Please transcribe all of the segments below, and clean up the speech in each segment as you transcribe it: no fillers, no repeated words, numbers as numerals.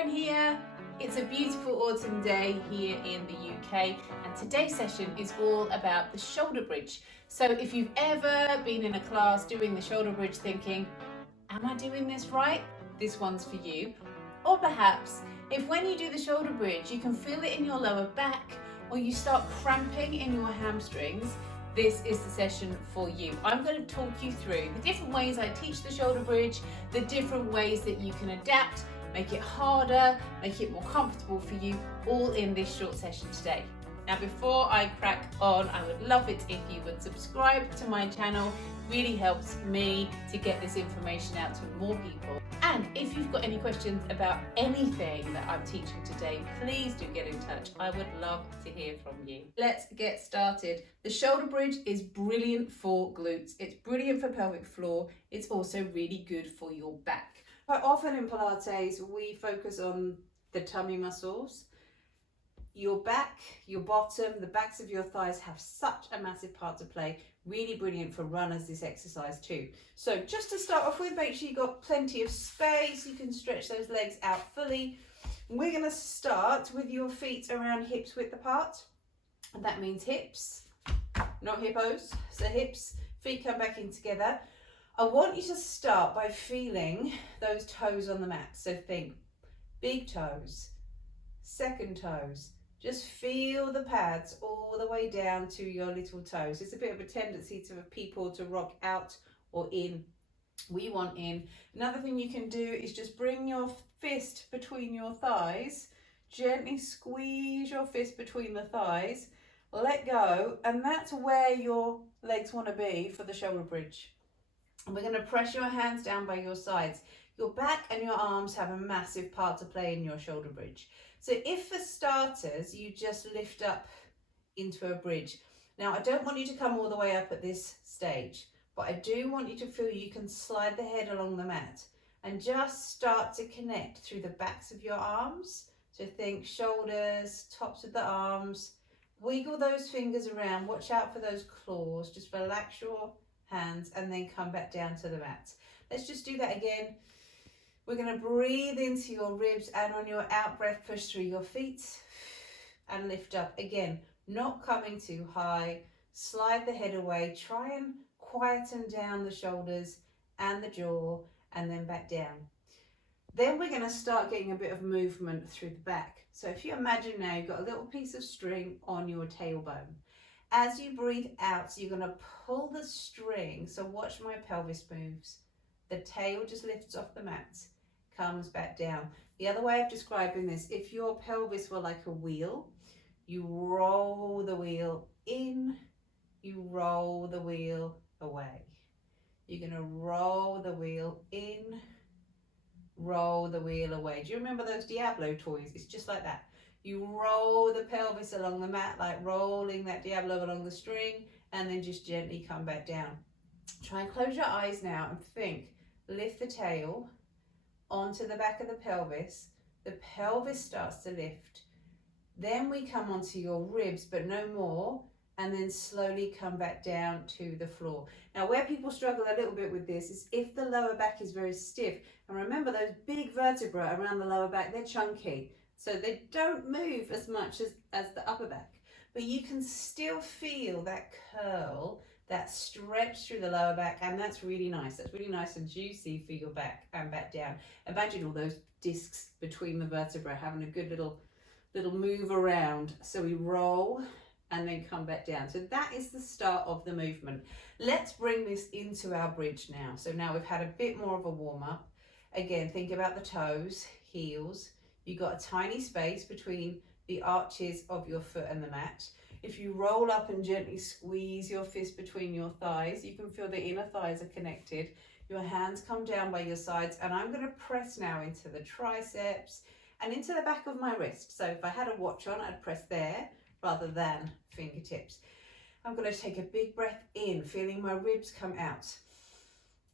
Karen here. It's a beautiful autumn day here in the UK, and today's session is all about the shoulder bridge. So if you've ever been in a class doing the shoulder bridge thinking, am I doing this right? This one's for you. Or perhaps if when you do the shoulder bridge you can feel it in your lower back or you start cramping in your hamstrings, this is the session for you. I'm going to talk you through the different ways I teach the shoulder bridge, the different ways that you can adapt, make it harder, make it more comfortable for you, all in this short session today. Now before I crack on, I would love it if you would subscribe to my channel. It really helps me to get this information out to more people. And if you've got any questions about anything that I'm teaching today, please do get in touch. I would love to hear from you. Let's get started. The shoulder bridge is brilliant for glutes. It's brilliant for pelvic floor. It's also really good for your back. Quite often in Pilates, we focus on the tummy muscles. Your back, your bottom, the backs of your thighs have such a massive part to play. Really brilliant for runners, this exercise too. So just to start off with, make sure you've got plenty of space. You can stretch those legs out fully. We're going to start with your feet around hips width apart. And that means hips, not hippos. So hips, feet come back in together. I want you to start by feeling those toes on the mat. So think big toes, second toes. Just feel the pads all the way down to your little toes. It's a bit of a tendency for people to rock out or in. We want in. Another thing you can do is just bring your fist between your thighs. Gently squeeze your fist between the thighs. Let go, and that's where your legs want to be for the shoulder bridge. And we're going to press your hands down by your sides. Your back and your arms have a massive part to play in your shoulder bridge. So if for starters, you just lift up into a bridge. Now, I don't want you to come all the way up at this stage, but I do want you to feel you can slide the head along the mat and just start to connect through the backs of your arms. So think shoulders, tops of the arms, wiggle those fingers around, watch out for those claws, just relax your hands and then come back down to the mat. Let's just do that again. We're going to breathe into your ribs and on your out breath push through your feet and lift up again, not coming too high. Slide the head away, try and quieten down the shoulders and the jaw and then back down. Then we're going to start getting a bit of movement through the back. So if you imagine now you've got a little piece of string on your tailbone. As you breathe out, you're going to pull the string. So watch my pelvis moves. The tail just lifts off the mat, comes back down. The other way of describing this, if your pelvis were like a wheel, you roll the wheel in, you roll the wheel away. You're going to roll the wheel in, roll the wheel away. Do you remember those Diablo toys? It's just like that. You roll the pelvis along the mat, like rolling that Diablo along the string, and then just gently come back down. Try and close your eyes now and think. Lift the tail onto the back of the pelvis. The pelvis starts to lift. Then we come onto your ribs, but no more, and then slowly come back down to the floor. Now, where people struggle a little bit with this is if the lower back is very stiff. And remember, those big vertebrae around the lower back, they're chunky. So they don't move as much as the upper back. But you can still feel that curl, that stretch through the lower back, and that's really nice. That's really nice and juicy for your back and back down. Imagine all those discs between the vertebrae having a good little move around. So we roll and then come back down. So that is the start of the movement. Let's bring this into our bridge now. So now we've had a bit more of a warm up. Again, think about the toes, heels. You've got a tiny space between the arches of your foot and the mat. If you roll up and gently squeeze your fist between your thighs, you can feel the inner thighs are connected. Your hands come down by your sides, and I'm going to press now into the triceps and into the back of my wrist. So if I had a watch on, I'd press there rather than fingertips. I'm going to take a big breath in, feeling my ribs come out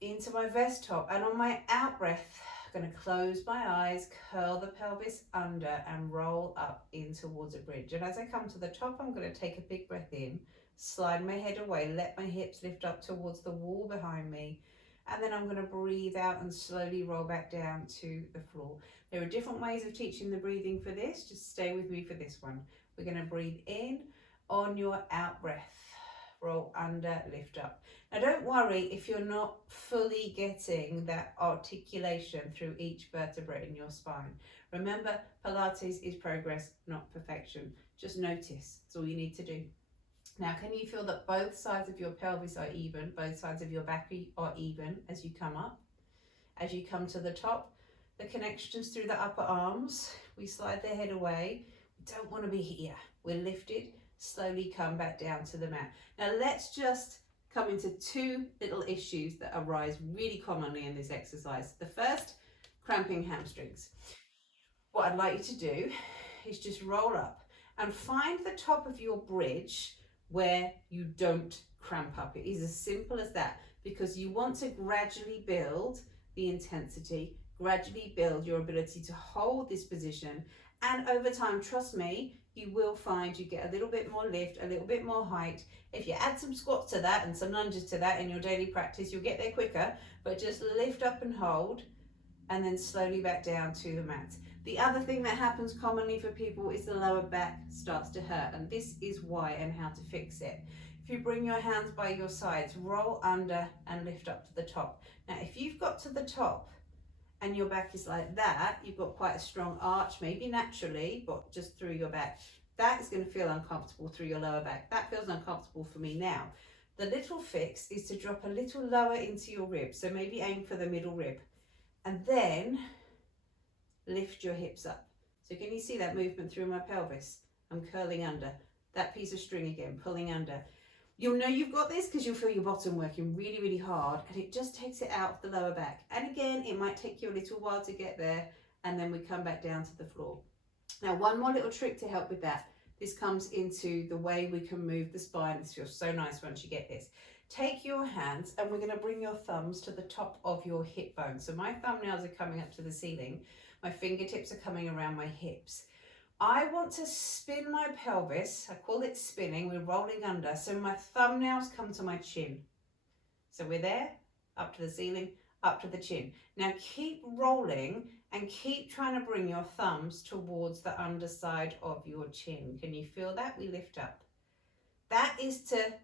into my vest top, and on my out breath, I'm going to close my eyes, curl the pelvis under and roll up in towards a bridge. And as I come to the top, I'm going to take a big breath in, slide my head away, let my hips lift up towards the wall behind me, and then I'm going to breathe out and slowly roll back down to the floor. There are different ways of teaching the breathing for this. Just stay with me for this one. We're going to breathe in on your out breath. Roll under, lift up. Now don't worry if you're not fully getting that articulation through each vertebrae in your spine. Remember, Pilates is progress, not perfection. Just notice. That's all you need to do. Now, can you feel that both sides of your pelvis are even, both sides of your back are even as you come up? As you come to the top, the connections through the upper arms, we slide the head away. We don't want to be here. We're lifted, slowly come back down to the mat. Now, let's just come into two little issues that arise really commonly in this exercise. The first, cramping hamstrings. What I'd like you to do is just roll up and find the top of your bridge where you don't cramp up. It is as simple as that, because you want to gradually build the intensity, gradually build your ability to hold this position, and over time, trust me, you will find you get a little bit more lift, a little bit more height. If you add some squats to that and some lunges to that in your daily practice, you'll get there quicker, but just lift up and hold, and then slowly back down to the mat. The other thing that happens commonly for people is the lower back starts to hurt, and this is why and how to fix it. If you bring your hands by your sides, roll under and lift up to the top. Now, if you've got to the top and your back is like that, you've got quite a strong arch, maybe naturally, but just through your back. That is going to feel uncomfortable through your lower back. That feels uncomfortable for me now. The little fix is to drop a little lower into your ribs. So maybe aim for the middle rib, and then lift your hips up. So can you see that movement through my pelvis? I'm curling under. That piece of string again, pulling under. You'll know you've got this because you'll feel your bottom working really, really hard, and it just takes it out of the lower back. And again, it might take you a little while to get there, and then we come back down to the floor. Now, one more little trick to help with that. This comes into the way we can move the spine. This feels so nice once you get this. Take your hands and we're going to bring your thumbs to the top of your hip bone. So my thumbnails are coming up to the ceiling. My fingertips are coming around my hips. I want to spin my pelvis. I call it spinning. We're rolling under. So my thumbnails come to my chin. So we're there, up to the ceiling, up to the chin. Now keep rolling and keep trying to bring your thumbs towards the underside of your chin. Can you feel that? We lift up. That is to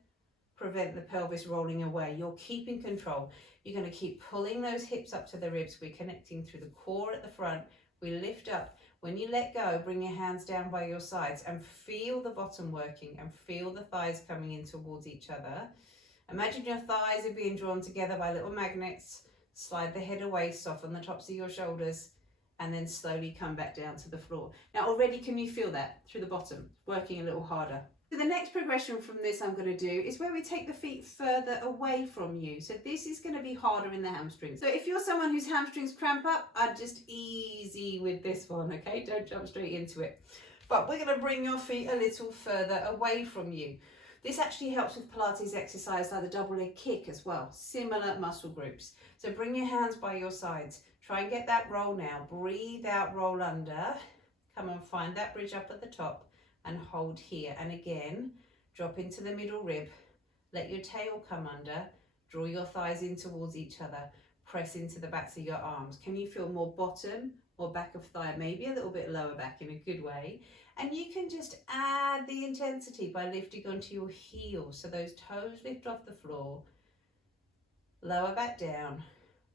prevent the pelvis rolling away. You're keeping control. You're going to keep pulling those hips up to the ribs. We're connecting through the core at the front. We lift up. When you let go, bring your hands down by your sides and feel the bottom working and feel the thighs coming in towards each other. Imagine your thighs are being drawn together by little magnets. Slide the head away, soften the tops of your shoulders, and then slowly come back down to the floor. Now already can you feel that through the bottom, working a little harder. So the next progression from this I'm going to do is where we take the feet further away from you. So this is going to be harder in the hamstrings. So if you're someone whose hamstrings cramp up, I'd just easy with this one, okay? Don't jump straight into it. But we're going to bring your feet a little further away from you. This actually helps with Pilates exercise like the double leg kick as well, similar muscle groups. So bring your hands by your sides. Try and get that roll now. Breathe out, roll under. Come and find that bridge up at the top and hold here. And again, drop into the middle rib. Let your tail come under. Draw your thighs in towards each other. Press into the backs of your arms. Can you feel more bottom or back of thigh? Maybe a little bit lower back in a good way. And you can just add the intensity by lifting onto your heels. So those toes lift off the floor. Lower back down.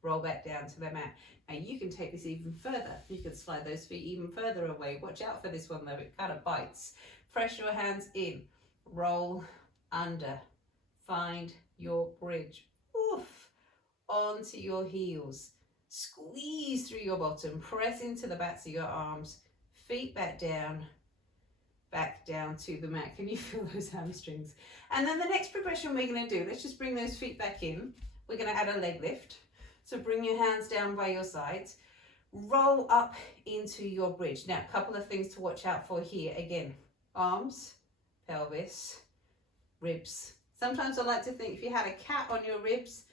Roll back down to the mat. Now you can take this even further. You can slide those feet even further away. Watch out for this one though, it kind of bites. Press your hands in. Roll under. Find your bridge. Oof. Onto your heels. Squeeze through your bottom. Press into the backs of your arms. Feet back down to the mat. Can you feel those hamstrings? And then the next progression we're going to do, let's just bring those feet back in. We're going to add a leg lift. So bring your hands down by your sides. Roll up into your bridge. Now, a couple of things to watch out for here. Again, arms, pelvis, ribs. Sometimes I like to think if you had a cat on your ribs,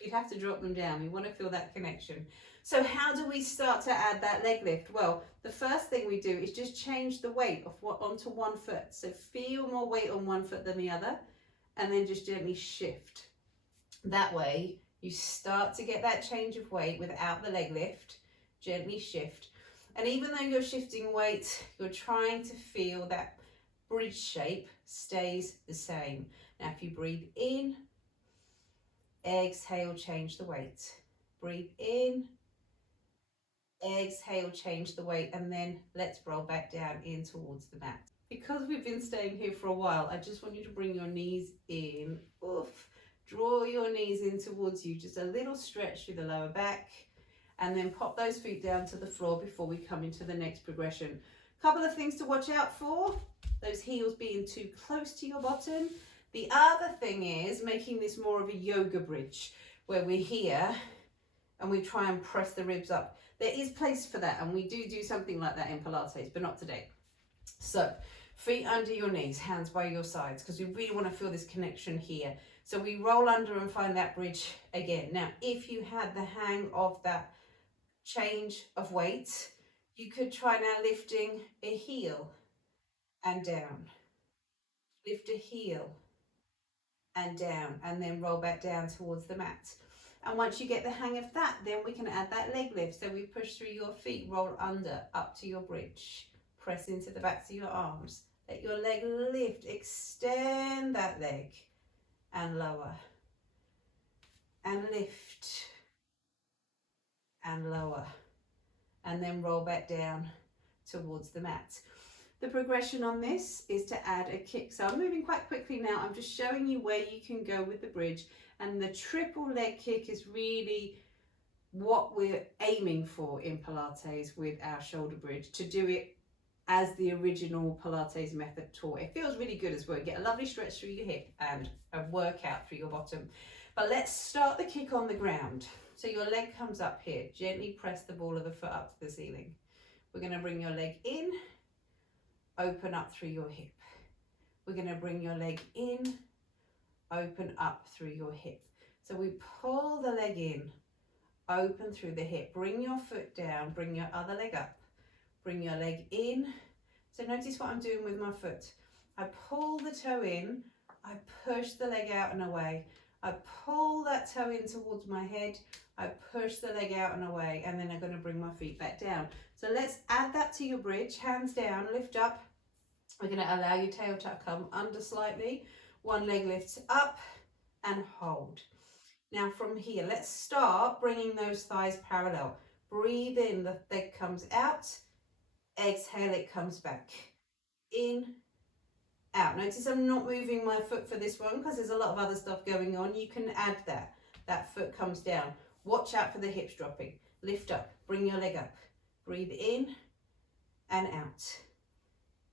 you'd have to drop them down. You want to feel that connection. So how do we start to add that leg lift? Well, the first thing we do is just change the weight of onto one foot. So feel more weight on one foot than the other, and then just gently shift. That way, You start to get that change of weight without the leg lift. Gently shift. And even though you're shifting weight, you're trying to feel that bridge shape stays the same. Now, if you breathe in, exhale, change the weight. Breathe in, exhale, change the weight, and then let's roll back down in towards the mat. Because we've been staying here for a while, I just want you to bring your knees in. Oof. Draw your knees in towards you, just a little stretch through the lower back, and then pop those feet down to the floor before we come into the next progression. Couple of things to watch out for, those heels being too close to your bottom. The other thing is making this more of a yoga bridge, where we're here and we try and press the ribs up. There is place for that, and we do something like that in Pilates, but not today. So feet under your knees, hands by your sides, because we really want to feel this connection here. So we roll under and find that bridge again. Now, if you had the hang of that change of weight, you could try now lifting a heel and down. Lift a heel and down, and then roll back down towards the mat. And once you get the hang of that, then we can add that leg lift. So we push through your feet, roll under, up to your bridge. Press into the backs of your arms. Let your leg lift, extend that leg, and lower, and lift, and lower, and then roll back down towards the mat. The progression on this is to add a kick. So I'm moving quite quickly now. I'm just showing you where you can go with the bridge, and the triple leg kick is really what we're aiming for in Pilates with our shoulder bridge, to do it as the original Pilates method taught. It feels really good as well. You get a lovely stretch through your hip and a workout through your bottom. But let's start the kick on the ground. So your leg comes up here. Gently press the ball of the foot up to the ceiling. We're going to bring your leg in, open up through your hip. We're going to bring your leg in, open up through your hip. So we pull the leg in, open through the hip. Bring your foot down, bring your other leg up. Bring your leg in. So notice what I'm doing with my foot. I pull the toe in, I push the leg out and away. I pull that toe in towards my head, I push the leg out and away, and then I'm going to bring my feet back down. So let's add that to your bridge. Hands down, lift up. We're going to allow your tail to come under slightly. One leg lifts up and hold. Now from here, let's start bringing those thighs parallel. Breathe in, the leg comes out. Exhale, it comes back. In, out. Notice I'm not moving my foot for this one because there's a lot of other stuff going on. You can add that. That foot comes down. Watch out for the hips dropping. Lift up, bring your leg up. Breathe in and out.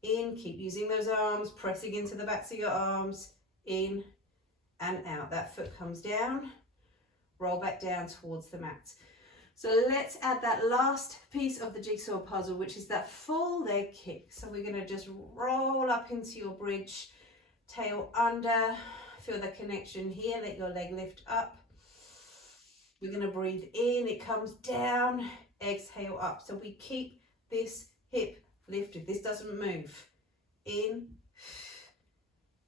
In, keep using those arms, pressing into the backs of your arms. In and out. That foot comes down. Roll back down towards the mat. So let's add that last piece of the jigsaw puzzle, which is that full leg kick. So we're going to just roll up into your bridge, tail under, feel the connection here, let your leg lift up. We're going to breathe in, it comes down, exhale up. So we keep this hip lifted, this doesn't move. In,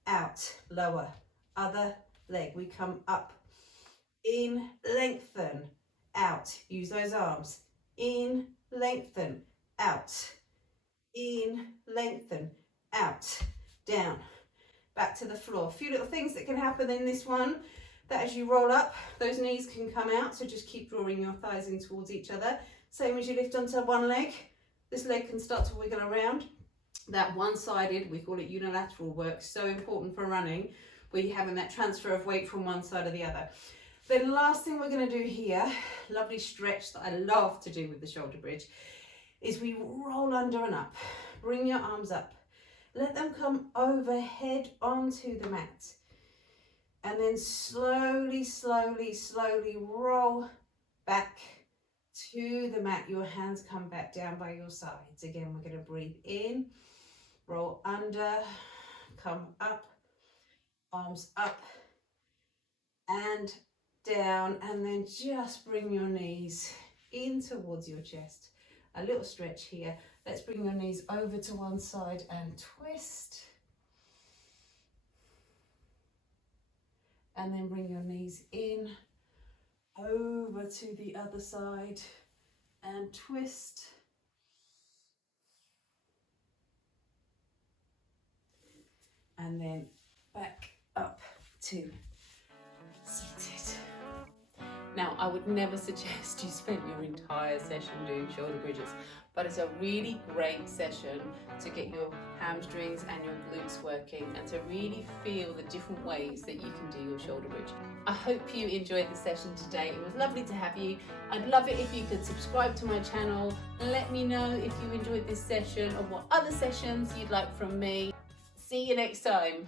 out, lower, other leg, we come up. In, lengthen. Out, use those arms. In, lengthen, out. In, lengthen, out. Down, back to the floor. A few little things that can happen in this one, that as you roll up, those knees can come out, so just keep drawing your thighs in towards each other. Same as you lift onto one leg, this leg can start to wiggle around. That one-sided, we call it unilateral work, so important for running, where you're having that transfer of weight from one side to the other. Then last thing we're going to do here, lovely stretch that I love to do with the shoulder bridge, is we roll under and up. Bring your arms up. Let them come overhead onto the mat. And then slowly, slowly, slowly roll back to the mat. Your hands come back down by your sides. Again, we're going to breathe in, roll under, come up, arms up and down, and then just bring your knees in towards your chest. A little stretch here. Let's bring your knees over to one side and twist. And then bring your knees in, over to the other side and twist. And then back up to seated. Now, I would never suggest you spend your entire session doing shoulder bridges, but it's a really great session to get your hamstrings and your glutes working and to really feel the different ways that you can do your shoulder bridge. I hope you enjoyed the session today. It was lovely to have you. I'd love it if you could subscribe to my channel and let me know if you enjoyed this session or what other sessions you'd like from me. See you next time.